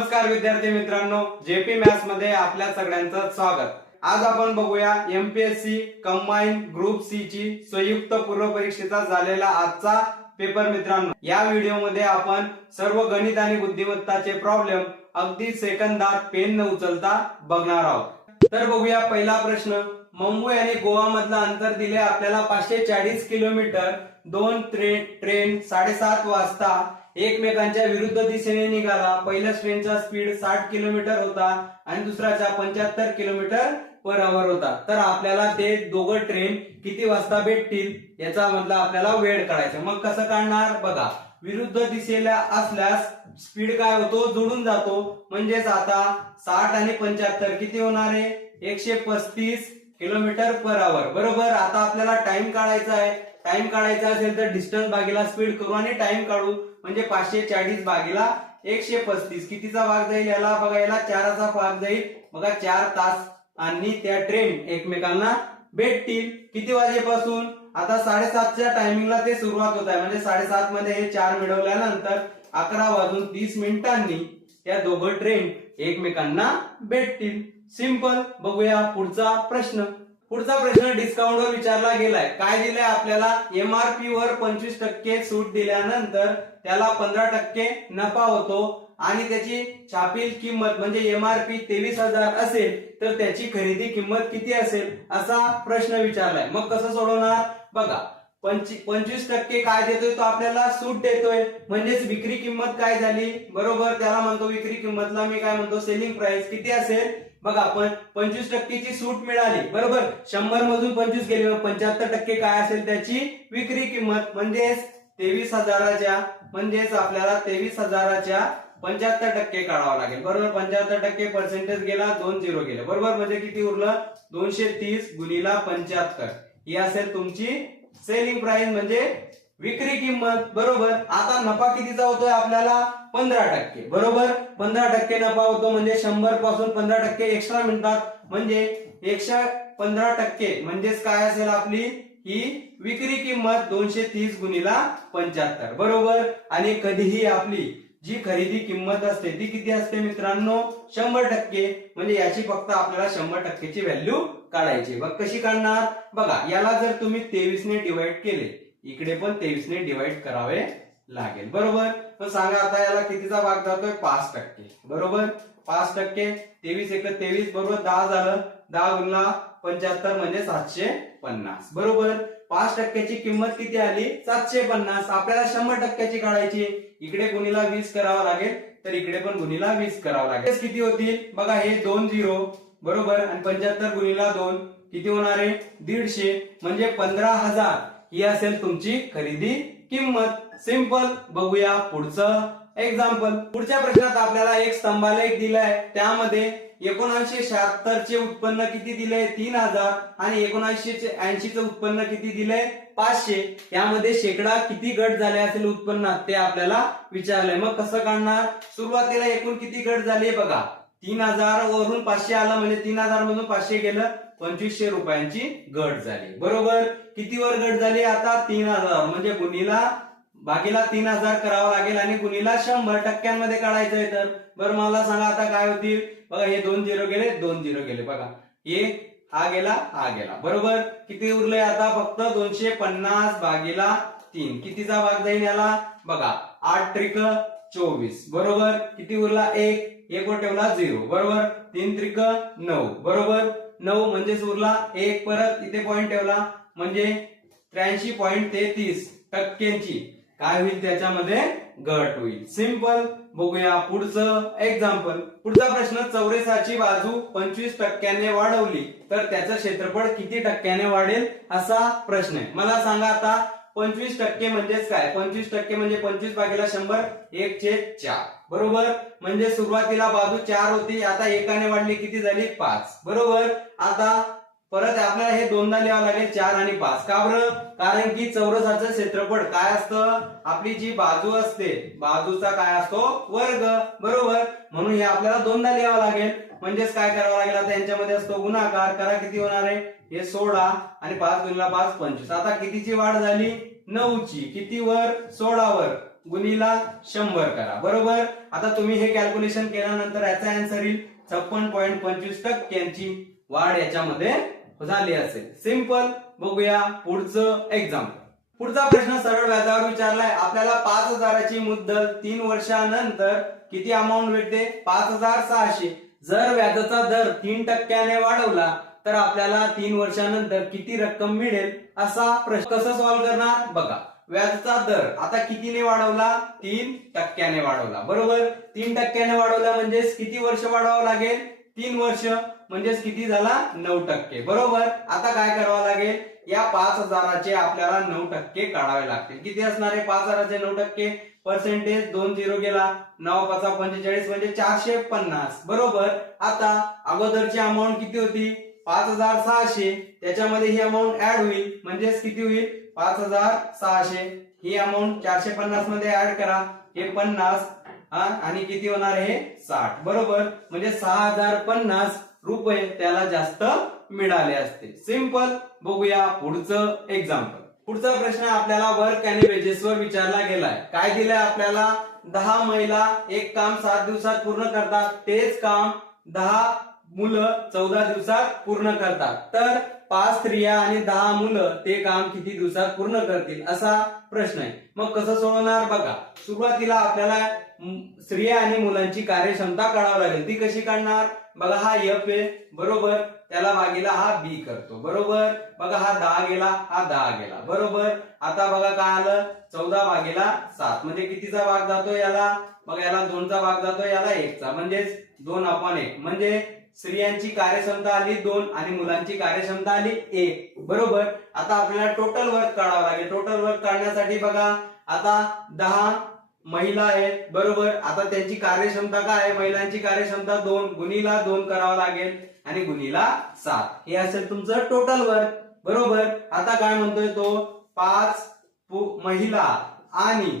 नमस्कार विद्यार्थी मित्रांनो, जेपी मॅथ्स मध्ये आपल्या सगळ्यांचं स्वागत। आज आपण बघूया एमपीएससी कंबाईन ग्रुप सी ची संयुक्त पूर्व परीक्षेचा झालेला आजचा पेपर। मित्रांनो, या व्हिडिओ मध्ये आपण सर्व गणित आणि बुद्धिमत्ताचे प्रॉब्लेम अगदी सेकंदात पेन न उचलता बघणार आहोत। तर बघूया पहिला प्रश्न। मुंबई आणि गोवा मधला अंतर दिले आपल्याला 540 किलोमीटर। दोन ट्रेन 7:30 वाजता एकमेकांच्या विरुद्ध दिशेने निघाला। पहिल्या ट्रेनचा स्पीड 60 किलोमीटर होता आणि दुसऱ्याचा 75 किलोमीटर पर आवर होता। तर आपल्याला ते दोघं ट्रेन किती वाजता भेटतील याचा मधला आपल्याला वेळ काढायचा। मग कसं काढणार बघा, विरुद्ध दिशेला असल्यास स्पीड काय होतो, जुळून जातो। म्हणजेच आता 60 आणि 75 किती होणार आहे, 135 किलोमीटर पर आवर बरोबर। आता आपल्याला टाइम काढायचा आहे। टाइम काढायचा असेल तर डिस्टन्स भागीला स्पीड करू आणि टाइम काढू। म्हणजे 540 भागीला 135 कितीचा भाग जाईल याला बघा, याला 4चा भाग जाईल बघा। 4 तास आणि त्या ट्रेन एकमेकांना भेटतील किती वाजेपासून, आता 7:30च्या टायमिंगला ते सुरुवात होत आहे। म्हणजे 7:30 मध्ये हे 4 मिळवल्यानंतर 11:30 त्या दोघं ट्रेन एकमेकांना भेटतील। सिंपल। बघूया पुढचा प्रश्न। पुढचा प्रश्न डिस्काउंट वर विचारला गेलाय। काय दिलंय आपल्याला, एमआरपी वर 25% सूट दिल्यानंतर त्याला 15% नफा होतो आणि त्याची छापील किंमत म्हणजे एमआरपी 23,000 असेल तर त्याची खरेदी किंमत किती असेल असा प्रश्न विचारलाय। मग कसं सोडवणार बघा, 25% काय देतोय तो आपल्याला सूट देतोय। म्हणजेच विक्री किंमत काय झाली बरोबर, त्याला म्हणतो विक्री किंमतला मी काय म्हणतो सेलिंग प्राइस किती असेल बघा। आपण 25%ची सूट मिळाली बरोबर, 100 मधून 25 गेले, 75% काय असेल त्याची विक्री किंमत। म्हणजेच 23,000च्या म्हणजेच आपल्याला 23,000च्या 75% काढावं लागेल बरोबर। 75% पर्सेंटेज गेला, 2 0 गेले बरोबर। म्हणजे किती उरलं, 230 गुणिला 75 ही असेल तुमची सेलिंग प्राइस म्हणजे विक्री किंमत बरोबर। आता नफा कितीचा होतोय आपल्याला, 15% बरोबर। 15% नफा होतो म्हणजे 100 पासून 15% एक्स्ट्रा मिळतात, म्हणजे 115% म्हणजेच काय असेल आपली ही विक्री किंमत 230 गुणिला 75 बरोबर। आणि कधीही आपली जी खरेदी किंमत असते ती किती असते मित्रांनो, 100%। म्हणजे याची फक्त आपल्याला 100%ची व्हॅल्यू काढायची। बघ कशी काढणार बघा, याला जर तुम्ही 23 ने डिवाइड केले, इकडे पण 23 ने डिवाइड करावे लागेल बरोबर। मग सांगा आता याला कितीचा भाग जातोय, 5% बरोबर। 5%, 23 एक 23 बरोबर, 10 झालं, 10 गुणिला 75 म्हणजे 750 बरोबर। 5%ची किंमत किती आली, 750। आपल्याला 100%ची काढायची, इकडे गुणिला 20 करावा लागेल तर इकडे पण गुणिला 20 करावा लागेल। किती होतील बघा, हे 2 0 बरोबर आणि 75 गुणिला 2 किती होणार आहे, 150। म्हणजे 15,000 ही असेल तुमची खरेदी किंमत। सिंपल। बघूया पुढचं एक्झाम्पल। पुढच्या प्रश्नात आपल्याला एक स्तंभालेख दिलाय, त्यामध्ये 1976 चे उत्पन्न किती दिले, 3,000 आणि 1980 चे उत्पन्न किती दिले, 500। यामध्ये शेकडा किती गट झाले असेल उत्पन्नात ते आपल्याला विचारलंय। मग कसं काढणार, सुरुवातीला एकूण किती गट झाले बघा, 3,000 वरून 500 आला म्हणजे 3,000 मधून 500 गेलं, 2500 रुपयांची गट झाली बरोबर। किती वर गट झाली आता, 3,000 म्हणजे गुणिला भागीला 3,000 करावं लागेल आणि गुणिला 100 टक्क्यांमध्ये काढायचंय तर बरं। मला सांगा आता काय होतील बघा, हे 2 0 गेले, 2 0 गेले बघा, हे हा गेला, हा गेला बरोबर। किती उरले आता फक्त 250 भागीला 3 कितीचा भाग जाईल याला बघा, 8 त्रिक 24 बरोबर। किती उरला, 1 वर ठेवला 0 बरोबर, 3 त्रिक 9 बरोबर। 9 म्हणजेच उरला 1, परत इथे पॉइंट ठेवला म्हणजे 83.33% काय होईल त्याच्यामध्ये घट होईल। सिंपल। बघूया पुढचं एक्झाम्पल। पुढचा प्रश्न, चौरसाची बाजू 25% वाढवली तर त्याचं क्षेत्रफळ किती टक्क्याने वाढेल असा प्रश्न आहे। मला सांगा आता 25% म्हणजेच काय, 25% म्हणजे 25 भागीला 100 1/4 बरोबर। म्हणजे सुरुवातीला बाजू 4 होती, आता एकाने वाढली किती झाली, 5 बरोबर। आता परत आपल्याला हे दोनदा लिहावं लागेल, 4 आणि 5 का बरं, कारण की चौरसाचं क्षेत्रफळ काय असतं, आपली जी बाजू असते बाजूचा काय असतो, वर्ग बरोबर। म्हणून हे आपल्याला दोनदा लिहावं लागेल। म्हणजेच काय करावं लागेल, आता यांच्यामध्ये असतो गुणाकार करा, किती होणार आहे, हे 16 आणि 5 गुणिला 5 25। आता कितीची वाढ झाली, 9ची, किती वर, 16 वर गुणीला 100 करा. बरोबर. आता तुम्ही हे कॅल्क्युलेशन केल्यानंतर याचा आन्सर येईल 56.25% वाढ याच्यामध्ये झाली असेल. सिंपल. बघूया पुढचं एक्झाम्पल. पुढचा प्रश्न सरळ व्याजावर विचारलाय. आपल्याला 5000ची मुद्दल 3 वर्षानंतर किती अमाऊंट भेटते? 5600. जर व्याजाचा दर 3% वाढवला तर आपल्याला 3 वर्षानंतर किती रक्कम मिळेल असा प्रश्न. कसं सॉल्व्ह करणार बघा. व्याजाचा दर आता कितीने वाढवला? 3% वाढवला. बरोबर. 3% वाढवला म्हणजे किती वर्ष वाढवावं लागेल? 3 वर्ष. म्हणजे किती झाला? 9%. बरोबर. आता काय करावं लागेल? या 5000चे आपल्याला 9% काढावे लागतील. किती असणार आहे 5000चे 9%? पर्सेंटेज 2 0 गेला. 9 5 45 म्हणजे 450. बरोबर. आता अगोदरची अमाऊंट किती होती? 5600. त्याच्यामध्ये ही अमाऊंट ऍड होईल म्हणजे किती होईल? 5600. ही अमाऊंट 450 मध्ये ऍड करा. हे 50 आणि किती होणार हे 60. बरोबर. म्हणजे 6050 रुपये त्याला जास्त मिळाले असते. सिंपल. बघूया पुढचं एक्झाम्पल. पुढचा प्रश्न आपल्याला वर्क आणि वेजेस वर विचारला गेलाय. काय दिलंय आपल्याला? 10 महिला एक काम 7 दिवसात पूर्ण करतात. तेच काम 10 मुलं 14 दिवसात पूर्ण करतात. तर 5 स्त्रिया आणि 10 मुलं ते काम किती दिवसात पूर्ण करतील असा प्रश्न आहे. मग कसं सोडवणार बघा. सुरुवातीला आपल्याला स्त्रिया आणि मुलांची कार्यक्षमता काढावी लागेल. ती कशी काढणार बघा. हा एफ आहे. बरोबर. त्याला भागीला हा बी करतो. बरोबर. बघा हा 10 गेला, हा 10 गेला. बरोबर. आता बघा काय आलं? 14 भागीला 7 म्हणजे कितीचा भाग जातो याला? बघा याला 2चा भाग जातो, याला 1चा म्हणजे 2/1. म्हणजे स्त्रियांची कार्यक्षमता आली 2 आणि मुलांची कार्यक्षमता आली 1. बरोबर. आता आपल्याला टोटल वर्क काढावं लागेल. टोटल वर्क काढण्यासाठी बघा आता 10 महिला आहेत. बरोबर. आता त्यांची कार्यक्षमता काय आहे? महिलांची कार्यक्षमता 2 गुणीला 2 करावं लागेल आणि गुणीला 7. हे असेल तुमचं टोटल वर्क. बरोबर. आता काय म्हणतोय तो? 5 महिला आणि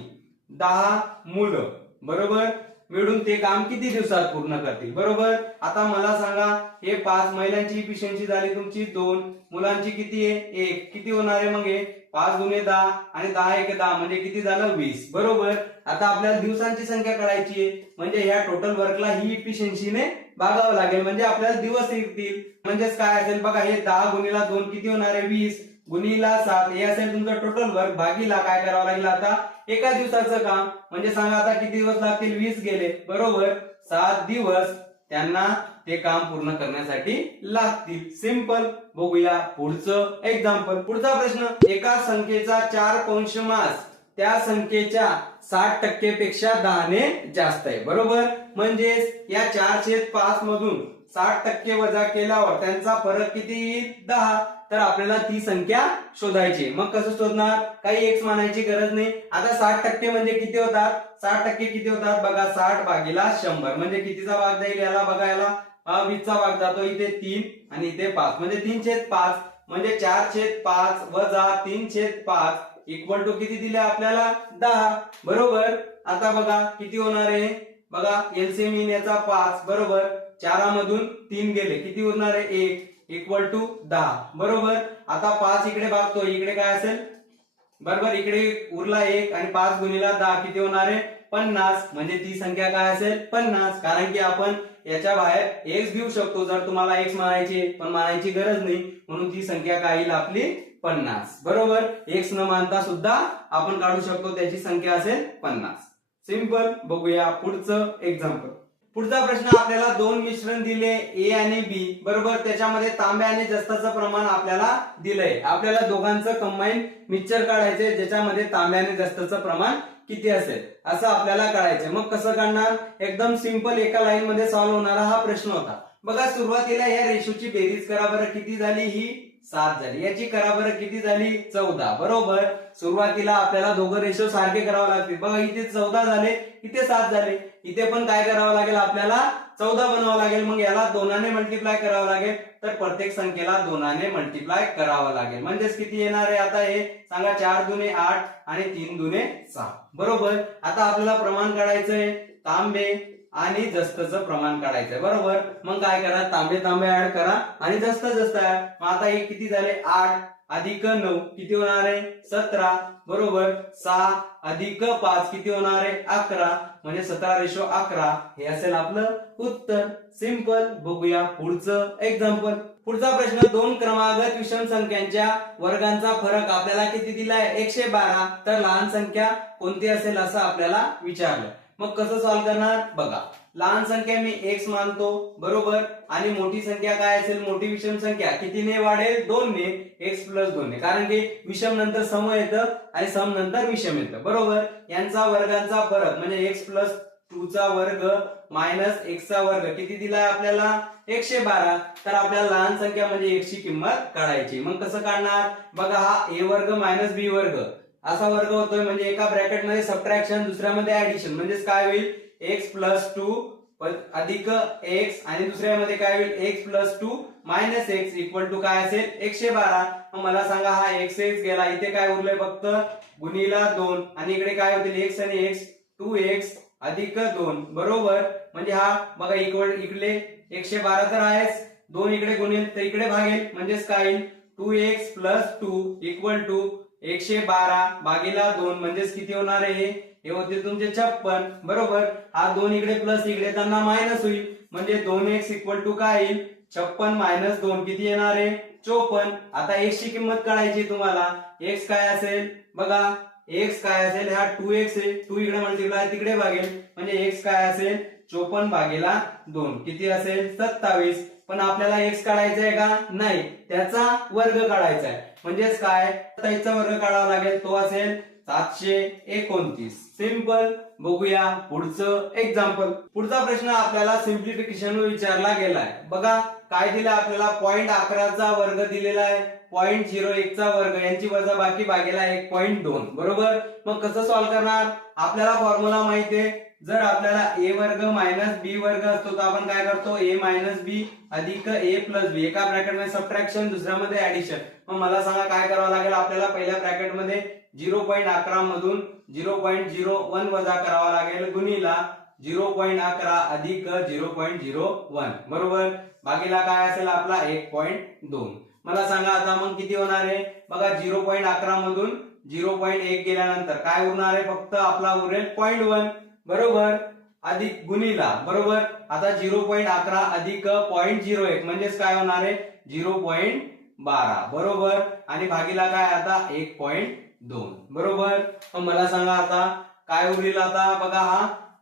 10 मुलं बरोबर मिळून ते काम किती दिवसात पूर्ण करतील? बरोबर. आता मला सांगा हे 5 महिलांची इफिशियन्सी झाली तुमची 2, मुलांची किती आहे? 1. किती होणार आहे मग हे? 5 गुणे 10 आणि 10 1 10 म्हणजे किती झालं? 20. बरोबर. आता आपल्याला दिवसांची संख्या काढायची आहे म्हणजे ह्या टोटल वर्कला ही इफिशियन्सीने भागावं लागेल म्हणजे आपल्याला दिवस येतील. म्हणजेच काय असेल बघा हे 10 गुणीला 2 किती होणार आहे? 20 गुणीला 7 हे असेल तुमचं टोटल वर्क भागीला काय करावं लागेल आता? एका दिवसाचं काम म्हणजे सांगा आता किती दिवस लागतील? 20 गेले. बरोबर. 7 दिवस त्यांना ते काम पूर्ण करण्यासाठी लागतील. सिंपल. बघूया पुढचं एक्झाम्पल. पुढचा प्रश्न. एका संख्येचा 4 पौंशमास त्या संख्येच्या 60% पेक्षा 10 ने जास्त आहे. बरोबर. म्हणजेच या 4/5 मधून 60% वजा केल्यावर त्यांचा फरक किती येईल? 10. तर आपल्याला ती संख्या शोधायची. मग कसं शोधणार? काही एक्स मानायची गरज नाही. आता 60% म्हणजे किती होतात? 60% किती होतात बघा. 60 भागीला 100 म्हणजे कितीचा भाग जाईल याला बघा. याला 20चा भाग जातो. इथे 3 आणि इथे 5 म्हणजे 3/5 म्हणजे 4/5 वजा 3/5 इक्वल टू किती दिले आपल्याला? 10. बरोबर. आता बघा किती होणार आहे बघा. एलसीएम येईल याचा 5. बरोबर. 4 मधून 3 गेले किती होणार आहे? 1 इक्वल टू 10. बरोबर. आता 5 इकडे भागतो. इकडे काय असेल? बरोबर. इकडे उरला 1 आणि 5 गुणीला 10 किती होणार आहे? 50. म्हणजे ती संख्या काय असेल? 50. कारण की आपण याच्या बाहेर एक्स घेऊ शकतो. जर तुम्हाला एक्स मानायची पण मानायची गरज नाही म्हणून ती संख्या काय येईल आपली? 50. बरोबर. एक्स न मानता सुद्धा आपण काढू शकतो. त्याची संख्या असेल 50. सिंपल. बघूया पुढचं एक्झाम्पल. पुढचा प्रश्न आपल्याला 2 मिश्रण दिले ए आणि बी. बरोबर. त्याच्यामध्ये तांबे आणि जस्ताचं प्रमाण आपल्याला दिलंय. आपल्याला दोघांचं कंबाईन मिक्सचर काढायचंय ज्याच्यामध्ये तांबे आणि जस्ताचं प्रमाण किती असेल असं आपल्याला कळायचंय. मग कसं काढणार? एकदम सिंपल एका लाईन मध्ये सॉल्व्ह होणारा हा प्रश्न होता. बघा सुरुवातीला या रेशोची बेरीज करा बरं. किती झाली? ही 7 झाली. याची करा बरं किती झाली? 14. बरोबर. सुरुवातीला आपल्याला दोघं रेशो सारखे करावे लागतील. बघा इथे 14 झाले, इथे 7 झाले. इथे पण काय करावं लागेल आपल्याला? 14 बनवावं लागेल. मग याला 2 ने मल्टिप्लाय करावं लागेल. तर प्रत्येक संख्येला 2 ने मल्टिप्लाय करावं लागेल. म्हणजेच किती येणार आहे आता हे सांगा? 4 दुने 8 आणि 3 दुने 6. बरोबर. आता आपल्याला प्रमाण काढायचंय तांबे आणि जस्तचं प्रमाण काढायचंय. बरोबर. मग काय करा? तांबे तांबे ऍड करा आणि जस्त ऍड. मग आता हे किती झाले? 8 अधिक 9 किती होणार आहे 17 बरोबर 6 अधिक 5 किती होणार आहे 11 म्हणजे 17:11 हे असेल आपलं उत्तर. सिंपल. बघूया पुढचं एक्झाम्पल. पुढचा प्रश्न, दोन क्रमागत विषम संख्यांच्या वर्गांचा फरक आपल्याला किती दिलाय 112, तर लहान संख्या कोणती असेल असं आपल्याला विचारलं. मग कसं सॉल्व्ह करणार बघा. लहान संख्या मी x मानतो बरोबर आणि मोठी संख्या काय असेल, मोठी विषम संख्या कितीने वाढेल 2 ने, x + 2 ने, कारण की विषम नंतर सम येतं आणि सम नंतर विषम येतं बरोबर. यांचा वर्गांचा फरक म्हणजे x + 2 चा वर्ग मायनस x चा वर्ग किती दिलाय आपल्याला 112, तर आपल्याला लहान संख्या म्हणजे x ची किंमत काढायची. मग कसं काढणार बघा. हा a वर्ग मायनस b वर्ग असा वर्ग होतोय म्हणजे एका ब्रॅकेट मध्ये सबट्रॅक्शन दुसऱ्यामध्ये ऍडिशन, म्हणजेच काय होईल x + 2 अधिक x आणि दुसऱ्यामध्ये काय होईल x + 2 minus x equal to काय असेल 112. मग मला सांगा हा x गेला, इथे काय उरलंय फक्त गुणिला 2 आणि इकडे काय होतील x आणि x 2x अधिक 2 बरोबर. म्हणजे हा बघा इकडे 112 तर आहेच, 2 इकडे गुणेल तर इकडे भागेल, म्हणजेच काय येईल 2x + 2 इक्वल टू 112 भागिला 2 म्हणजेच किती होणार आहे हे होतील तुमचे 56 बरोबर. हा 2 इकडे प्लस इकडे त्यांना मायनस होईल म्हणजे 2x इक्वल टू काय येईल 56 मायनस 2 किती येणार आहे 54. आता x ची किंमत काढायची तुम्हाला. x काय असेल बघा, x काय असेल हा 2x आहे, 2 इकडे मल्टिप्लाय तिकडे भागेल म्हणजे x काय असेल 54 भागिला 2 किती असेल 27. पण आपल्याला x काढायचा आहे का नाही, त्याचा वर्ग काढायचा आहे, म्हणजेच काय त्याचा वर्ग काढावा लागेल, तो असेल 729. सिंपल. बघूया पुढचं एक्झाम्पल. पुढचा प्रश्न आपल्याला सिम्प्लिफिकेशन विचारला गेलाय बघा. काय दिलं आपल्याला 0.11 चा वर्ग दिलेला आहे, 0.01 चा वर्ग यांची वजाबाकी भागेला 1.2 बरोबर. मग कसं सॉल्व्ह करणार, आपल्याला फॉर्म्युला माहिती आहे. जर आपल्याला a वर्ग मायनस b वर्ग असतो तर आपण काय करतो a मायनस b अधिक a + b, एका ब्रॅकेट मध्ये सबट्रॅक्शन दुसऱ्यामध्ये ऍडिशन. मग मला सांगा काय करावं लागेल आपल्याला, पहिल्या ब्रॅकेट मध्ये 0.11 मधून 0.01 वजा करावा लागेल गुणिला 0.11 अधिक 0.01 बरोबर भागीला काय असेल आपला 1.2. मला सांगा आता मग किती होणार आहे बघा. 0.11 मधून 0.1 गेल्यानंतर काय उरणार आहे, फक्त आपला उरेल 0.1 बरोबर अधिक गुणिला बरोबर. आता 0.11 अधिक 0.01 म्हणजेच काय होणार आहे 0.12 बरोबर आणि भागीला काय आता 1.2 बरोबर. मग मला सांगा आता काय उरलेल आता बघा.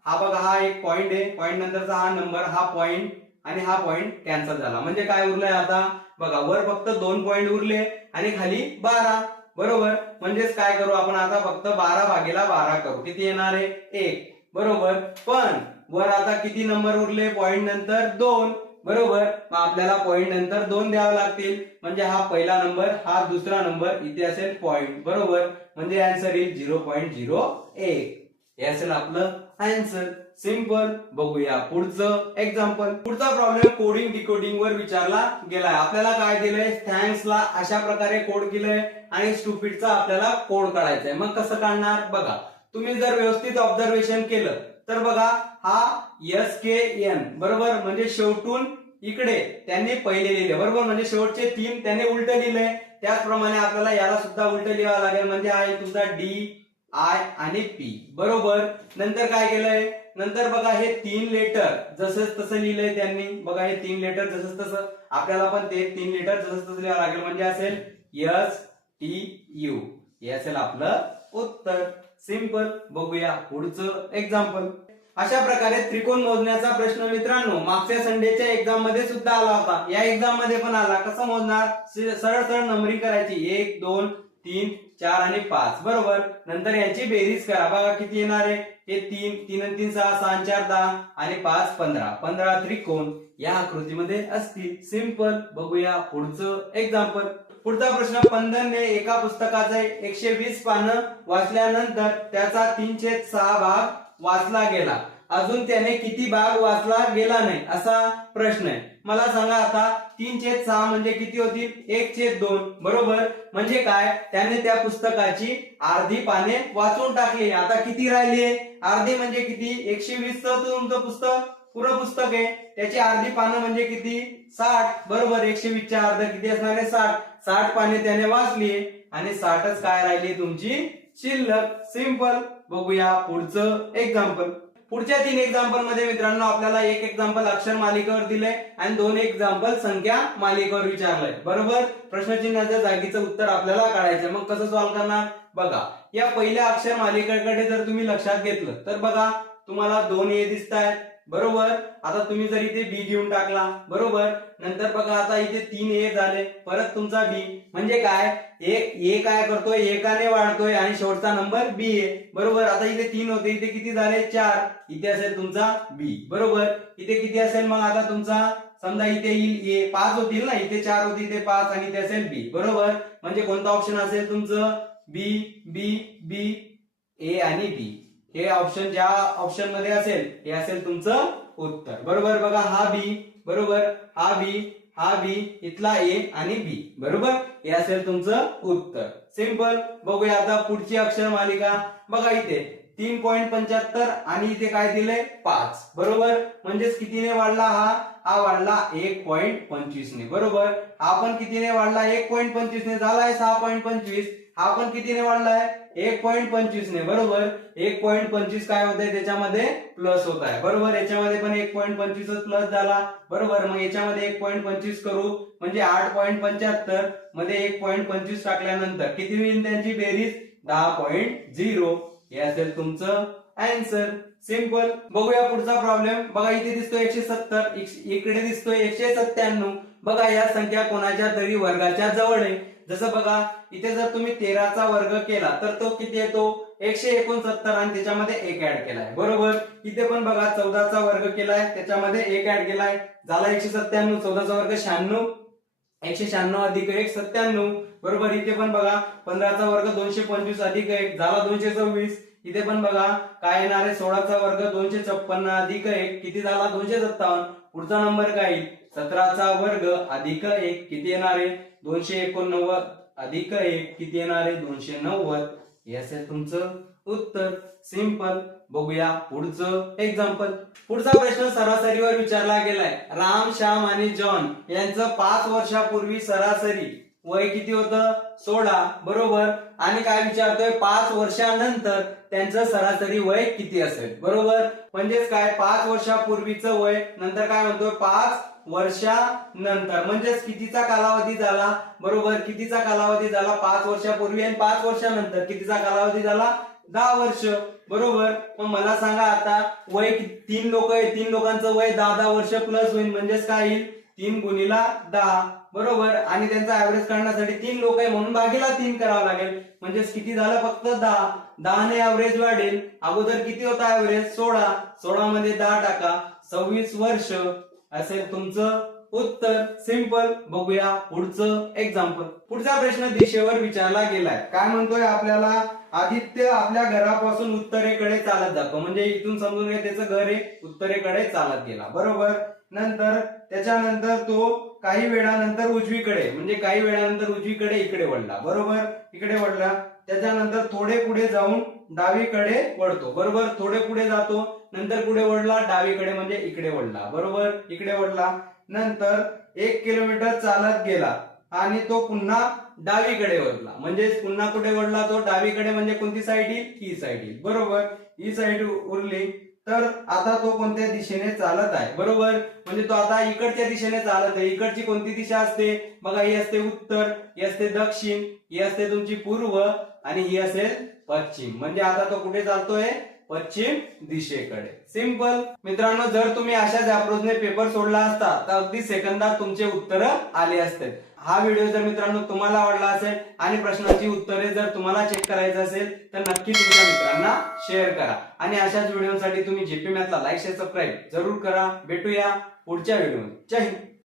हा बघा हा एक पॉइंट आहे, पॉइंट नंतरचा हा नंबर, हा पॉइंट आणि हा पॉइंट कॅन्सल झाला म्हणजे काय उरलंय आता बघा. वर फक्त 2 पॉइंट उरले आणि खाली 12 बरोबर. म्हणजेच काय करू आपण आता फक्त 12 भागीला 12 करू, किती येणार आहे 1 बरोबर. पण वर आता किती नंबर उरले पॉइंट नंतर 2 बरोबर. मग आपल्याला पॉइंट नंतर 2 द्यावे लागतील म्हणजे हा पहिला नंबर, हा दुसरा नंबर, इथे असेल पॉइंट बरोबर. म्हणजे आन्सर येईल 0.01. हे असेल आपलं आन्सर. सिंपल. बघूया पुढचं एक्झाम्पल. पुढचा प्रॉब्लेम कोडिंग डिकोडिंग वर विचारला गेलाय. आपल्याला काय दिलंय, थँक्सला अशा प्रकारे कोड केलंय आणि स्टुपिडचा आपल्याला कोड काढायचा आहे. मग कसं काढणार बघा. तुम्ही जर व्यवस्थित ऑब्झर्वेशन केलं तर बघा हा SKN बरोबर म्हणजे शेवटून इकडे त्यांनी पहिले लिहिले बरोबर, म्हणजे शेवटचे 3 त्यांनी उलट लिहिले. त्याचप्रमाणे आपल्याला याला सुद्धा उलट लिहावं लागेल म्हणजे आहे तुमचा D I आणि P बरोबर. नंतर काय केलंय, नंतर बघा हे 3 लेटर जसंच तसं लिहिलंय त्यांनी बघा. हे 3 लेटर जसंच तसं आपल्याला पण ते 3 लेटर जसंच तसं लिहावं लागेल म्हणजे असेल STU. हे असेल आपलं उत्तर. सिंपल. बघूया पुढचं एक्झाम्पल. अशा प्रकारे त्रिकोण मोजण्याचा प्रश्न मित्रांनो मागच्या संडेच्या एक्झाम मध्ये सुद्धा आला होता, या एक्झाम मध्ये पण आला. कसं मोजणार, सरळ सरळ नंबरिंग करायची 1 2 3 4 आणि 5 बरोबर. नंतर यांची बेरीज करा बघा किती येणार आहे. हे 3 3 आणि 3 6 6 आणि 4 10 आणि 5 15 15 त्रिकोण या आकृतीमध्ये असतील. सिंपल. बघूया पुढचं एक्झाम्पल. पुढचा प्रश्न, पंदनने एका पुस्तकाचे 120 पानं वाचल्यानंतर त्याचा 3/6 भाग वाचला गेला, अजून त्याने किती भाग वाचला गेला नाही असा प्रश्न आहे. मला सांगा आता 3/6 म्हणजे किती होतील 1/2 बरोबर. म्हणजे काय, त्याने त्या पुस्तकाची अर्धी पाने वाचून टाकली. आता किती राहिली, अर्धी म्हणजे किती 120 चं तुमचं पुस्तक पुरं पुस्तक आहे, त्याची अर्धी पानं म्हणजे किती 60, बरोबर. 120 च्या अर्ध किती असणार आहे 60 पाने त्याने वाचली आणि 60च काय राहिली तुमची शिल्लक. सिंपल. बघूया पुढचं एक्झाम्पल. पुढच्या 3 एक्झाम्पल मध्ये मित्रांनो आपल्याला एक एक्झाम्पल अक्षर मालिकेवर दिलंय आणि 2 एक्झाम्पल संख्या मालिकेवर विचारलंय, बरोबर. प्रश्नचिन्हाच्या जागीचं उत्तर आपल्याला काढायचं. मग कसं सॉल्व्ह करणार बघा. या पहिल्या अक्षर मालिकेकडे जर तुम्ही लक्षात घेतलं तर बघा तुम्हाला 2 ए दिसत आहेत, बरोबर. आता तुम्ही जर इथे बी घेऊन टाकला, बरोबर. नंतर बघा आता इथे 3 ए झाले, परत तुमचा बी, म्हणजे काय एक ए काय करतोय एकाने वाढतोय आणि शेवटचा नंबर बी आहे, बरोबर. आता इथे 3 होते, इथे किती झाले 4, इथे असेल तुमचा बी, बरोबर. इथे किती असेल मग आता तुमचा समजा इथे येईल ए, 5 होतील ना, इथे 4 होते इथे 5 आणि इथे असेल बी, बरोबर. म्हणजे कोणता ऑप्शन असेल तुमचं बी बी बी ए आणि बी. हे ऑप्शन ज्या ऑप्शन मध्ये असेल हे असेल तुमचं उत्तर, बरोबर. बघा हा बी, बरोबर, हा बी इथला ए आणि बी, बरोबर. हे असेल तुमचं उत्तर. सिंपल. बघूया आता पुढची अक्षर मालिका. बघा इथे 3.75 आणि इथे काय दिलंय 5, बरोबर. म्हणजेच कितीने वाढला हा वाढला 1.25 ने, बरोबर. हा पण कितीने वाढला 1.25 ने, झालाय 6.25. हा पण कितीने वाढलाय 1.25 ने, बरोबर. 1.25 काय होतंय त्याच्यामध्ये प्लस होत आहे, बरोबर. याच्यामध्ये पण 1.25 प्लस झाला, बरोबर. मग याच्यामध्ये 1.25 करू म्हणजे 8.75 मध्ये 1.25 टाकल्यानंतर किती होईल त्यांची बेरीज 10.0. हे असेल तुमचं आन्सर. सिंपल. बघूया पुढचा प्रॉब्लेम. बघा इथे दिसतोय 170, इकडे दिसतोय 197. बघा या संख्या कोणाच्या तरी वर्गाच्या जवळ आहे. जसं बघा इथे जर तुम्ही 13चा वर्ग केला तर तो किती येतो 169 आणि त्याच्यामध्ये 1 ऍड केलाय, बरोबर. इथे पण बघा 14चा वर्ग केलाय त्याच्यामध्ये 1 ऍड केलाय, झाला 197. 14चा वर्ग 96, 196 अधिक 1 97, बरोबर. इथे पण बघा 15चा वर्ग 225 अधिक 1 झाला 226. इथे पण बघा काय येणार आहे 16चा वर्ग 256 अधिक 1 किती झाला 257. पुढचा नंबर काय येईल 17चा वर्ग अधिक 1 किती येणार आहे 289 अधिक 1 किती येणार आहे 290. हे असेल तुमचं उत्तर. सिंपल. बघूया पुढचं एक्झाम्पल. पुढचा प्रश्न सरासरीवर विचारला गेलाय. राम, श्याम आणि जॉन यांचं 5 वर्षापूर्वी सरासरी वय किती होतं 16, बरोबर. आणि काय विचारतोय 5 वर्षानंतर त्यांचं सरासरी वय किती असेल, बरोबर. म्हणजेच काय 5 वर्षापूर्वीचं वय नंतर काय म्हणतोय 5 वर्षानंतर, म्हणजेच कितीचा कालावधी झाला, बरोबर. कितीचा कालावधी झाला 5 वर्षापूर्वी आणि 5 वर्षानंतर कितीचा कालावधी झाला 10 वर्ष, बरोबर. मग मला सांगा आता वय 3 लोक आहे, 3 लोकांचं वय 10 वर्ष प्लस होईल, म्हणजेच काय येईल 3 गुणिला 10, बरोबर. आणि त्यांचा ऍव्हरेज काढण्यासाठी 3 लोक आहे म्हणून भागीला 3 करावं लागेल, म्हणजेच किती झालं फक्त 10 ने ऍव्हरेज वाढेल. अगोदर किती होता ऍव्हरेज 16 मध्ये 10 टाका 26 वर्ष असेल तुमचं उत्तर. सिंपल. बघूया पुढचं एक्झाम्पल. पुढचा प्रश्न दिशेवर विचारला गेलाय. काय म्हणतोय आपल्याला आदित्य आपल्या घरापासून उत्तरेकडे चालत जातो, म्हणजे इथून समजून घ्या त्याचं घर आहे उत्तरेकडे चालत गेला, बरोबर. नंतर त्याच्यानंतर तो काही वेळानंतर उजवीकडे, म्हणजे काही वेळानंतर उजवीकडे इकडे वळला, बरोबर. इकडे वळला. त्याच्यानंतर थोडे पुढे जाऊन डावीकडे वळतो, बरोबर. थोडे पुढे जातो नंतर पुढे वळला डावीकडे म्हणजे इकडे वळला, बरोबर. इकडे वळला. नंतर 1 किलोमीटर चालत गेला आणि तो पुन्हा डावीकडे वळला, म्हणजे पुन्हा कुठे वळला तो डावीकडे, म्हणजे कोणती साईड येईल ही साईड येईल, बरोबर. ही साईड उरली. तर आता तो कोणत्या दिशेने चालत आहे, बरोबर. म्हणजे तो आता इकडच्या दिशेने चालत आहे. इकडची कोणती दिशा असते बघा, ही असते उत्तर, ही असते दक्षिण, ही असते तुमची पूर्व आणि ही असेल पश्चिम. म्हणजे आता तो कुठे चालतोय पश्चिम दिशेकडे. सिंपल. मित्रांनो जर तुम्ही अशाच अप्रोचने पेपर सोडला असता तर अगदी सेकंदात तुमचे उत्तर आले असते. हा व्हिडिओ जर मित्रांनो तुम्हाला आवडला असेल आणि प्रश्नाची उत्तरे जर तुम्हाला चेक करायचं असेल तर नक्की तुमच्या मित्रांना शेअर करा. आणि अशाच व्हिडिओसाठी तुम्ही जेपी मॅथला लाईक शेअर सबस्क्राईब जरूर करा. भेटूया पुढच्या व्हिडिओमध्ये. जय हिंद.